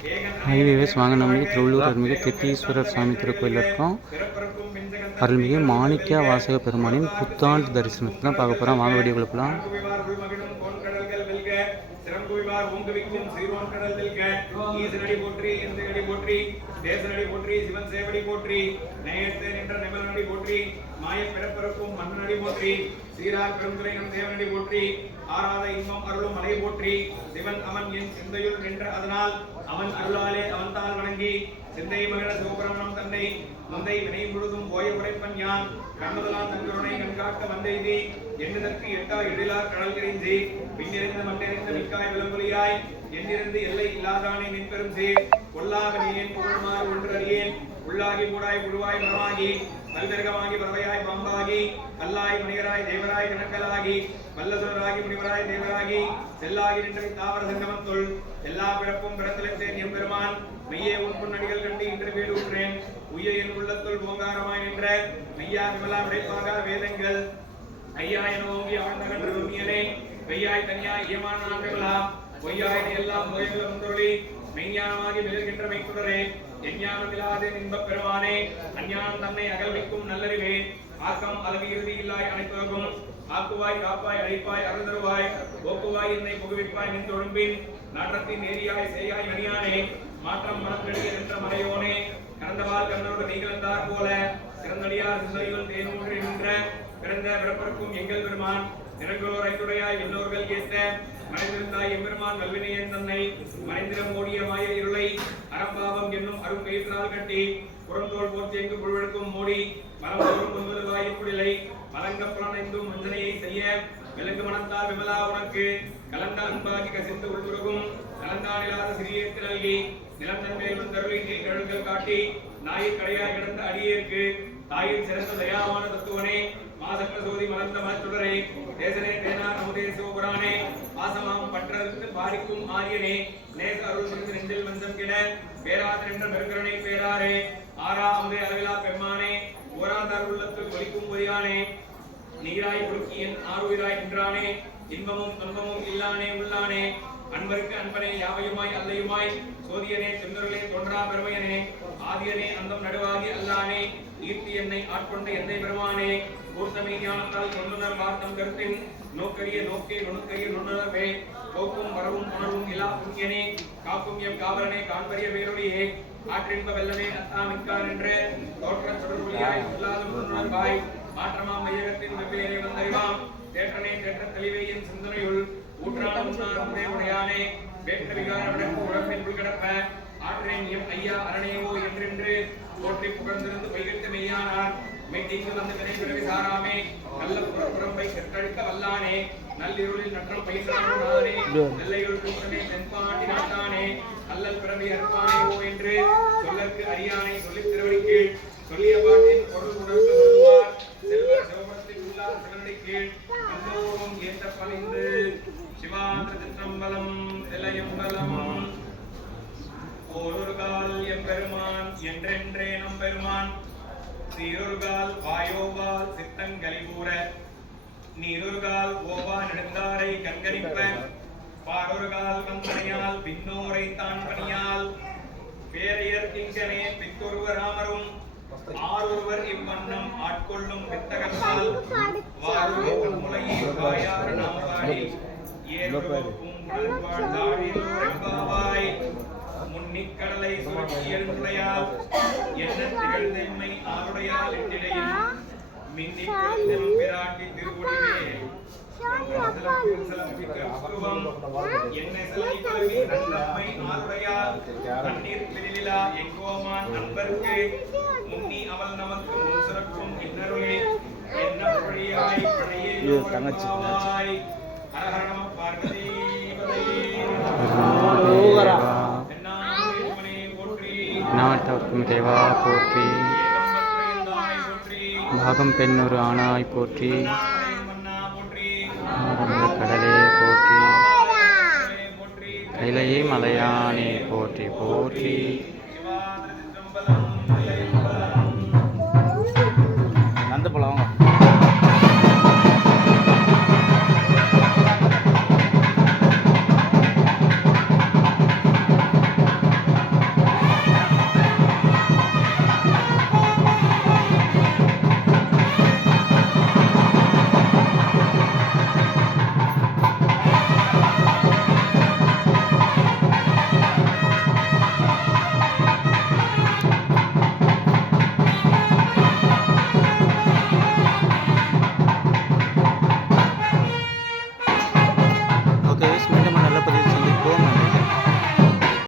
Highways வாங்க நம்ம திருவள்ளூர் அருள்மிகு திட்டீஸ்வரர் சாமி திருக்கோயில் இருக்கோம். அருள்மிகு மாணிக்க வாசக பெருமானின் புத்தாண்டு தரிசனத்தை தான் பார்க்க போகிறோம். வாங்க வீடியோ கொடுக்கலாம். சிறம்புவிவார் ஓங்குவிக்கும் சீரோன் கடல் வெல்க ஈசனடி போற்றி எந்தடி போற்றி தேசனடி போற்றி சிவன் சேவடி போற்றி நேயத்தே நின்ற நிமலனடி போற்றி மாய பிறப்பிறக்கும் மன்னனடி போற்றி சீரார் பெருந்துரை நம் தேவனடி போற்றி ஆராத இன்பம் அருளும் மலை போற்றி சிவன் அவன் என் சிந்தையுள் நின்ற அதனால் அவன் அருளாலே அவன் தான் வணங்கி சிந்தை மகிழ சிவபிரமணம் தன்னை முந்தை வினை முழுதும் போய உரைப்பன் யான் கண்ணுதலான் தங்களுடனை கண்காக்க வந்தெய்தி எண்ணுதற்கு எட்டா எழிலார் கடல் கரைஞ்சி பின்னிருந்த மண்ணிருந்த மிக்காய் விளம்பொலியாய் எண்ணிருந்து எல்லை இல்லாதானே நின்பெரும் சேர் கொல்லாகனியேன் புகழ்மாறு ஒன்று அறியேன் உள்ளாகி மூடாய் புழுவாய் மரமாகி பல்விரகமாகி பறவையாய் பாம்பாகி கல்லாய் மணிகராய் தேவராய் கணக்கலாகி வல்லசுரராகி முனிவராய் தேவராகி செல்லாகி நின்ற தாவர சங்கமத்துள் எல்லா பிறப்பும் பிறந்திருந்தேன் எம்பெருமான் மெய்யே உன் பொன்னடிகள் கண்டு இன்று வீடு உற்றேன் உய்ய என் உள்ளத்துள் ஓங்காரமாய் நின்ற மெய்யா விமலா விடைப்பாக வேதங்கள் ஐயா என ஓங்கி ஆழ்ந்தகன்ற நுண்ணியனே பெய்யாய் தனியாய் ஏமான விமலா பொய்யாயின எல்லாம் நோய்கள் ஒன்றொழி மெய்ஞானமாகி விழுகின்ற மெய்க்குடரே எஞ்ஞானம் இல்லாத இன்பப் பெருமானே அஞ்ஞானம் தன்னை அகல்விக்கும் நல்லறிவே ஆக்கம் அளவு இறுதி இல்லாய் அனைத்துலகும் ஆக்குவாய் காப்பாய் அழைப்பாய் அருள் தருவாய் போக்குவாய் என்னை புகுவிப்பாய் நின் தொழும்பின் நாற்றத்தின் நேரியாய் செய்யாய் மணியானே மாற்றம் மனப்பெடிய நின்ற மறையோனே கறந்தவால் கண்ணோடு நீங்களந்தார் போல சிறந்தடியார் சிந்தையுள் தேனூன்றி நின்ற பிறந்த பிறப்பிற்கும் எங்கள் பெருமான் நிறங்களோர் ஐந்துடையாய் எல்லோர்கள் கேட்ட மறைந்திருந்தாய் எம்பெருமான் வல்வினையன் தன்னை மறைந்திரம் ஓடிய மாய இருளை அறம்பாவம் என்னும் அரும் கயிற்றால் கட்டி புறந்தோல் போர்த்தி எங்கு புழுவெடுக்கும் மூடி மரந்தோறும் 9 வாயுக்குடிலை மலங்கப்புலனைந்தும் வஞ்சனையை செய்ய விலங்கு மனத்தால் விமலா உனக்கு கலந்த அன்பாகி கசிந்து உள்துருகும் கலந்தானில்லாத சிறியேற்கு நல்கி நிலந்தன்மையிலும் தருளை நீர் கழுல்கள் காட்டி நாயை கடையாய் கிடந்த அடியேற்கு தாயின் சிறந்த தயாவான தத்துவனே மாசற்ற சோதி மலர்ந்த மனத்துடரே தேசனே தேனார் அமுதே சிவபுரானே ஆசமாம் பற்றறுத்து பாரிக்கும் ஆரியனே நேச அருள் சிந்து நெஞ்சில் மஞ்சம் கிட பேராத நின்ற பெருங்கரனை பேராரே ஆரா அமுதே அளவிலா பெம்மானே ஓராதார் உள்ளத்தில் ஒலிக்கும் பொறியானே நீராய் குறுக்கியன் ஆறுயிராய் நின்றானே இன்பமும் துன்பமும் இல்லானே உள்ளானே அன்பருக்கு அன்பனே யாவையுமாய் அல்லையுமாய் சோதியனே செந்தருளே தோன்றா பெருமையனே ஆதியனே அந்தம் நடுவாகி அல்லானே ஈர்த்தி என்னை ஆட்கொண்ட எந்தை பெருமானே பூர்த்தமை ஞானத்தால் கொண்டுணர் வார்த்தம் கருத்தின் நோக்கரிய நோக்கே நுணுக்கரிய நுண்ணுணர்வே போக்கும் வரவும் உணர்வும் இலா புண்ணியனே காக்கும் எம் காவலனே காண்பரிய வேரொழியே ஆற்றின்ப வெள்ளனே அத்தா மிக்கார் என்று தோற்ற தொடர்புலியாய் சொல்லாத முன்னுணர்வாய் மாற்றமாம் மையகத்தின் வெவ்வேறே வந்தறிவாம் தேற்றனே தேற்ற தெளிவையின் சிந்தனையுள் ஊற்றான முன்னாருமே உடையானே வேற்ற விகார விடக்கு உடம்பின் உள்கிடப்ப ஆற்றேன் எம் ஐயா அரணேவோ என்றென்று போற்றி புகழ்ந்திருந்து வைகிட்டு மெய்யானார் மெய்தீங்கு வந்து வினை பிறவி சாராமே நல்ல புறப்புறம்பை கற்றழிக்க வல்லானே நல்லிருளில் நற்றம் பயின்றானே நெல்லையுள் கூட்டனே தென்பாண்டி நாட்டானே அல்லல் பிறவி அற்பானேவோ என்று சொல்லற்கு அறியானை சொல்லித் திருவடிக்கு சொல்லிய பாட்டின் பொருள் உணர்ந்து சொல்லுவார் செல்வர் சிவபுரத்தில் உள்ளார் சிவனடி கீழ் அன்னோகம் ஏற்ற பணிந்து சிவாந்திர திருநம்பலம் திலையம்பலம் ஓரொருகால் எம்பெருமான் என்றென்றே நம்பெருமான் சீரொருகால் வாயோவால் சித்தங்கலிபூர நீரொருகால் ஓவா நெடுந்தாரை கண்கணிப்ப பாரொருகால் வந்தனையால் பின்னோரை தான் பணியால் பேரையர் கிங்கனே பித்தொருவராமரும் ஆரொருவர் இவ்வண்ணம் ஆட்கொள்ளும் வித்தகத்தால் வாரொரு முலையே வாயார் நாம் பாடி ஏறொருவருக்கும் உடன்பாள் தாழில் உரைப்பாவாய் முன்னிக்கடலை சுழற்சி எழுந்துடையால் என்ன திகழ்ந்தென்மை ஆருடையால் எட்டிடையில் மின்னி குழந்தம் பிராட்டி திருவுடிவே என்னை செலவி கல்வி நன்மை ஆருடையால் கண்ணீர் பிரிவிழா எங்கோமான் அன்பர்க்கு முன்னி அவள் நமக்கு முன் சிறக்கும் இன்னருளே என்ன பொழியாய் பழையாய் ஹரஹர நம பார்வதி நாட்டவர்க்கும் தேவா போற்றி பாகம் பெண்ணொரு ஆணாய் போற்றி கடலே போற்றி கைலையே மலையானே போற்றி போற்றி